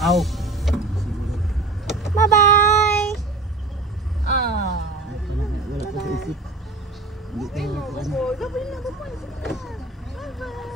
Aw. Bye-bye! Wala pa sa isip. Hindi tayo nakakano. Gabay na po. Bye-bye!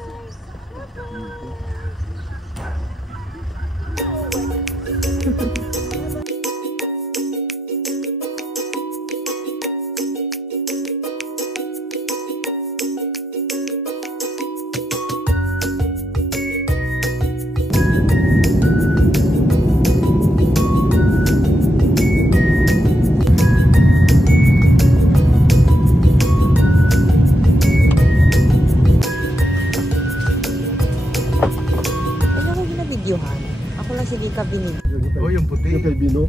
Ako lang si Vika Binig. Oh, yung puti. Yung kay Bino.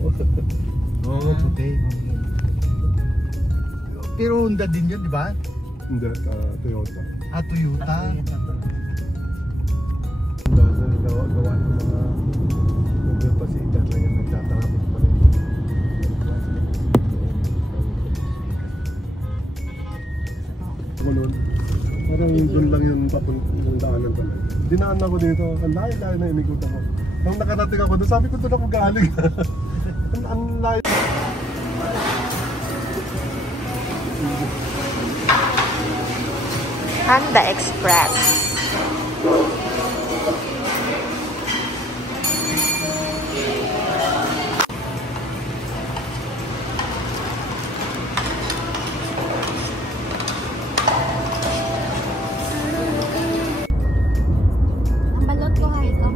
Oo, puti. Pero Honda din yun, di ba? Hindi, Toyota. Ah, Toyota. Gawa ng mga Google Pasita na yan, nagtatraffic pa rin. Ako nun, parang doon lang yung yung daanan ko lang. Dinaan ako dito, ang layo-layo na inigod ako. Nung nakarating ako doon, sabi ko doon ako galing. Ang layo. Panda Express. Ang balot ko ha, ikaw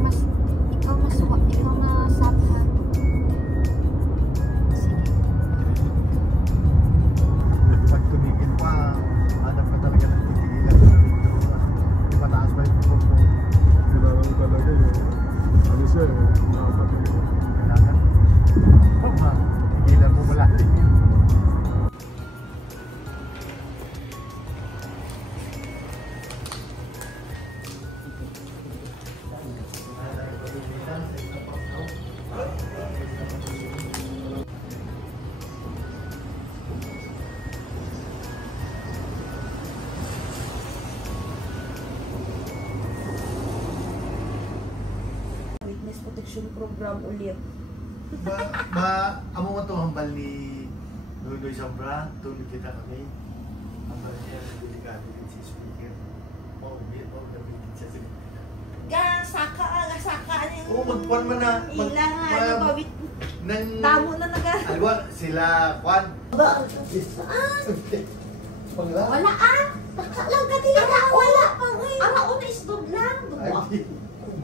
masabhan. Sige. Pag tumigil pa, hanap ka talaga ng titigilan. Mataas pa yung pupok mo. Kailangan talaga yung, ano siya eh, nakapagod. Kailangan. Tigilan mo malaki. Witness protection program ulit. Amo mo ito hambal ni Nunoy Sombra, tulog kita kami. Hambal niya, delikado din si speaker. Nabilit siya siya. Gasaka ano Oo, magpuan mo na. Ilang ano ba, tamo na naga. Alwa, sila, Juan. Ba? Pangla? Wala ah! Baka lang ka din na wala pang ara una isdod lang. Ay,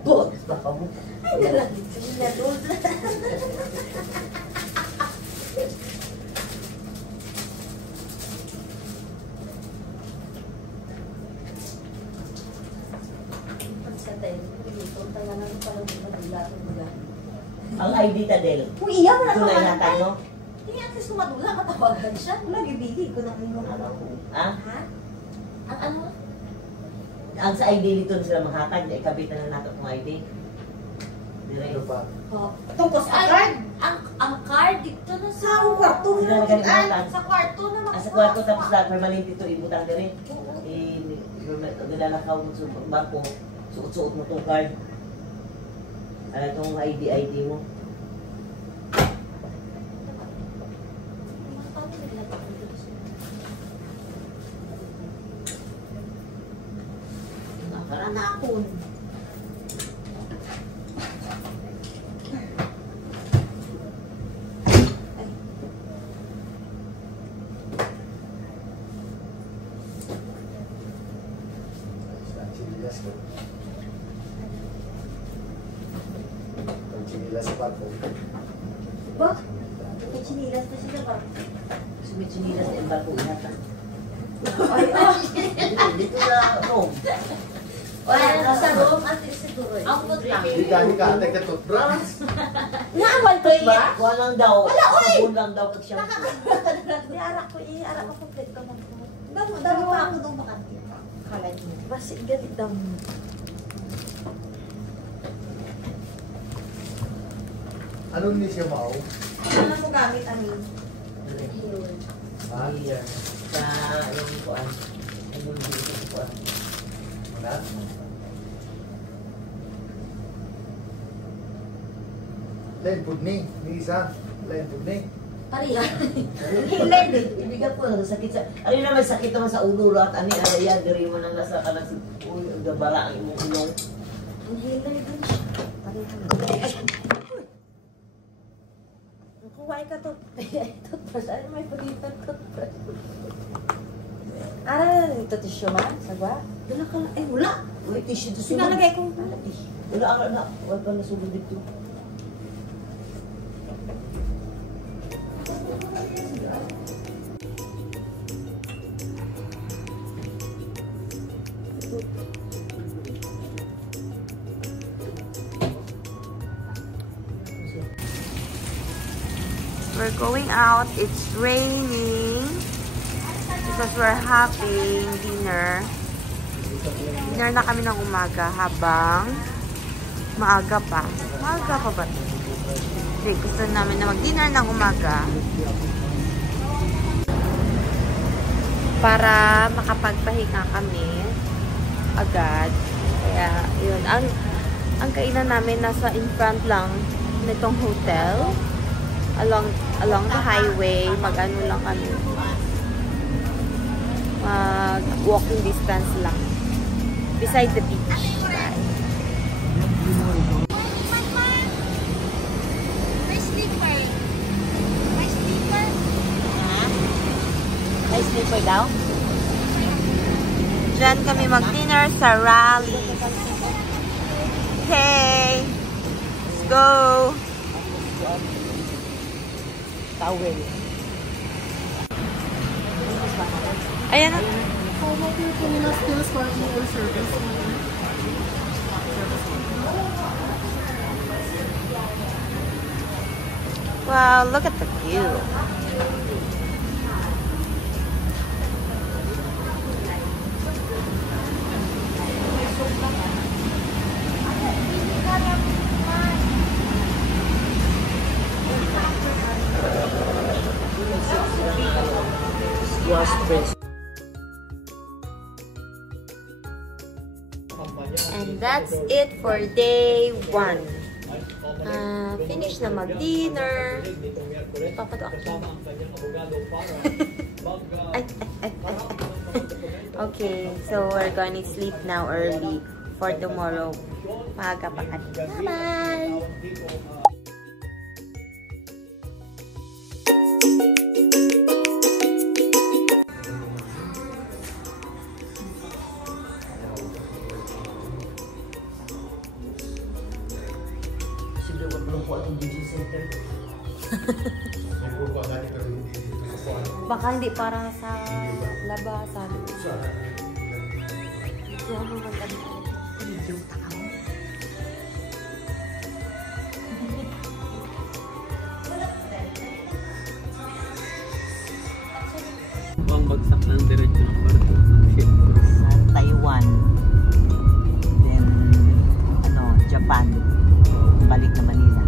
Bot! baka mo. Ay, nalagit sila doon. Ang ID ta Del. Kung iya mo na Tunay na tayo, no? Hindi at least kumadula, matawagan siya. Wala, gibili ko ng inyong ano. Ha? Ha? Ang ano? Ang sa ID dito sila maghatag, ikabitan na nato kung ID. Dire. Ano pa? Oh. Tungkol sa card? Ang card dito na sa kwarto Sila na. nagalimutan. Sa kwarto na Ah, sa kwarto tapos lahat permanente ito ibutang dire. Nilalakaw mo sa barko, suot-suot mo tong card. Ano itong ID mo? Para na ako. Ang chinilas sa barko. Ba? May chinilas pa siya ba? Sumitsinilas na yung barko inata. Ay, Dito na, no? wala sa room at siguro. Ang lang. Hindi gani ka, atek ka toothbrush. Naawal ko ba? Walang daw. Wala, oy! Sabon lang daw pag siya. Niara ko, i-ara ko kompleto ng po. Dami pa ako nung makanti. Kalay mo. Basi, galit daw mo. Ano ni siya mao? Ano mo gamit, Amin? Ha? Here. Sa yung kuan. Ang yung kuan. Wala? Lain po ni isa. Lain po ni. Pariya. Hilay din. Ibigay ko na sakit sa... Ano naman sakit naman sa ulo at ani yan. Diri mo nang nasa ka ng... Uy, ang gabara ang imong ulong. Ang hilay din siya. Pariya. Kuha ka to. Toothbrush. Ano may pagkitan toothbrush? Ito tissue man? Sagwa? Dala ka lang. Wala. Uy, tissue to sunod. Sinalagay ko. Wala ka na. Wala pa nasugod dito. We're going out. It's raining because we're having dinner. Dinner na kami ng umaga habang maaga pa. Maaga pa ba? Hindi, gusto namin na mag-dinner ng umaga para makapagpahinga kami agad. Kaya, yun. Ang kainan namin nasa in front lang nitong hotel. Along the highway, mag-ano lang kami. Mag-walking distance lang. Beside the beach. Right? May sleeper. May sleeper. May sleeper daw? Diyan kami mag-dinner sa Raleigh. Okay! Let's go! Towel. Ayan na. Wow, look at the view. And that's it for day 1. Finish na mag-dinner. Papato ako. Okay, so we're gonna sleep now early for tomorrow. Maaga pa kami. Bye-bye! Baka hindi para sa labasan. Kaya mo maganda. Video tao. Ang bagsak ng diretso ng barko. Sa Taiwan. Then, Japan. Balik na Manila.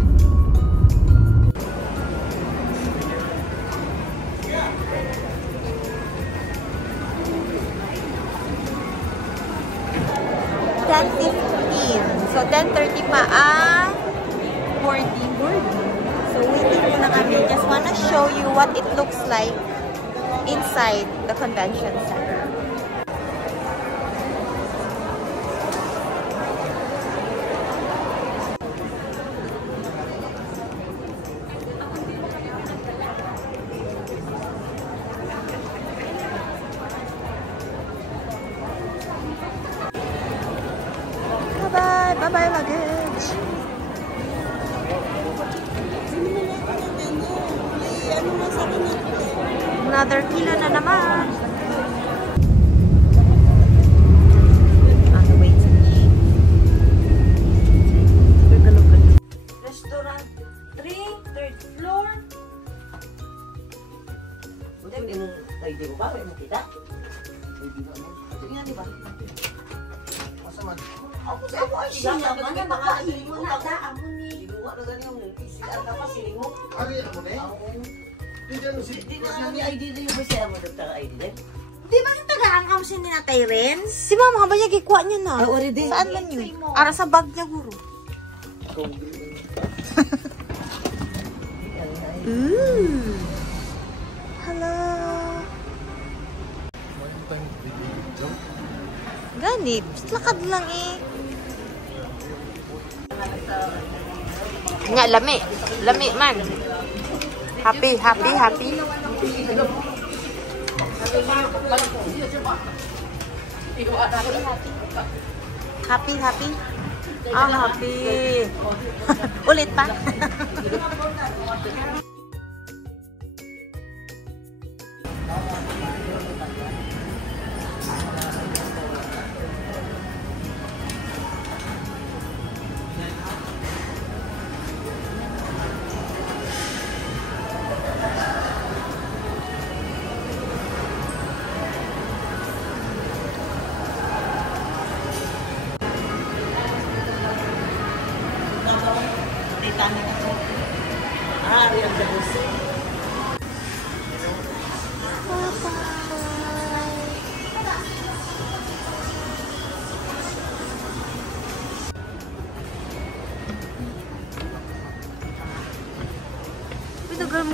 So, 10:30 pa ang boarding. So, waiting muna kami. Just wanna show you what it looks like inside the convention center. Bye-bye! Bye-bye, luggage! Another kilo na naman! On the way to eat. Take a look at this. Restaurant 3, 3rd floor. Buti mo ID mo ba? Pwede mo kita? Ito nga, di ba? Masa man? Ako ay siya naman na makakaili mo na daan mo ni. Ibuha na ganyan yung PCR ka pa, siling mo. Ano yan mo na eh? Hindi na nga ni ID na yung masaya mo, Dr. ID na. Di ba yung tagaan ka mo siya ni Natay Renz? Si mama, ba niya gikuha niya na? already. Saan man yun? Ara sa bag niya, guro. Ooh. Hello. Gani, lakad lang eh. Nga, lami. Lami man. Happy, happy, happy. Happy, happy. Ah, happy. Ulit pa.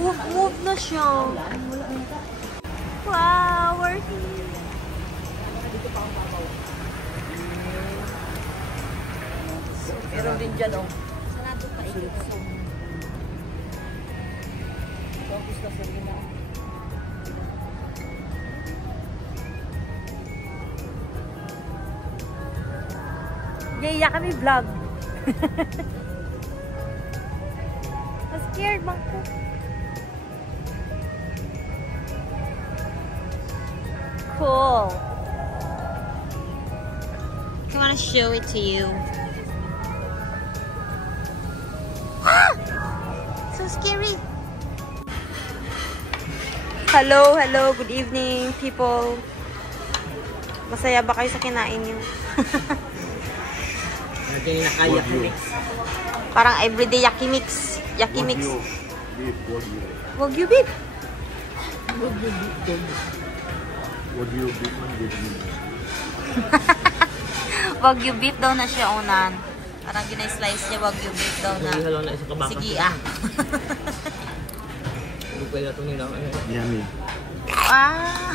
Move na siya. Wow, we're here. Meron din dyan, oh. Sarado pa ito. Focus ka sa gina. Yaya kami vlog. Scared man ko. Cool. I want to show it to you. So scary. Hello, hello, good evening, people. Masaya ba kayo sa kinain niyo? Yaki mix. Parang everyday yaki mix. Yaki mix. Wagyu Wagyu beef. beef. Wagyu beef man give me. Wagyu beef daw na siya unan. Parang ginay-slice niya wagyu beef daw na. Halo na isa kabaka. Sige ah. Bukay na ito nila. Yummy. Ah.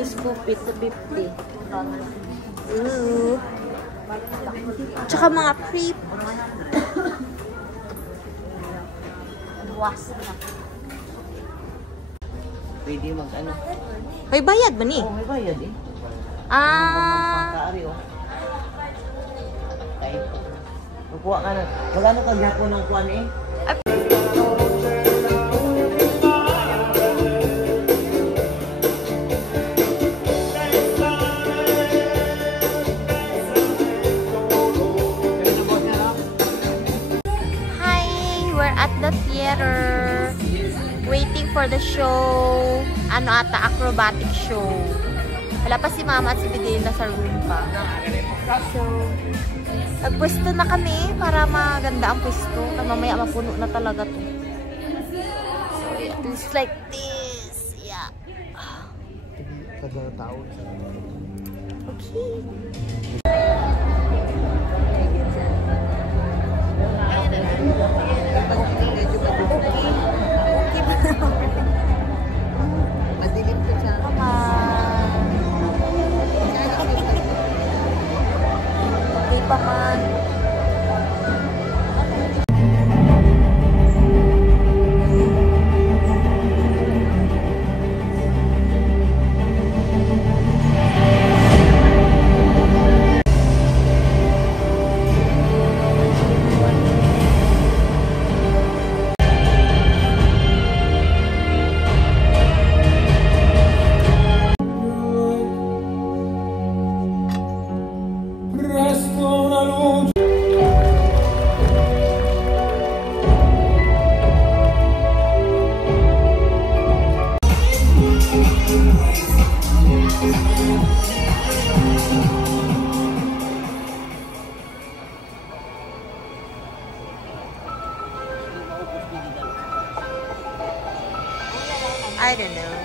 Ice coffee to 50. Ooh. Tsaka mga creep. Was na. Pwede mag ano. May bayad ba ni? Oh, may bayad eh. Ah. Kaari oh. Okay. Kukuha ka na. Magano ka gyapon ng kuan eh? Hi, we're at the theater. Waiting for the show. Ano ata, acrobatic show. Wala pa si Mama at si Bidin na sa room pa. So, nagpwesto na kami para maganda ang pwesto. Kasi mamaya mapuno na talaga to. So, it's like this. Yeah. Kada tao. Okay. Madilim ko siya. Hindi pa man. I don't know.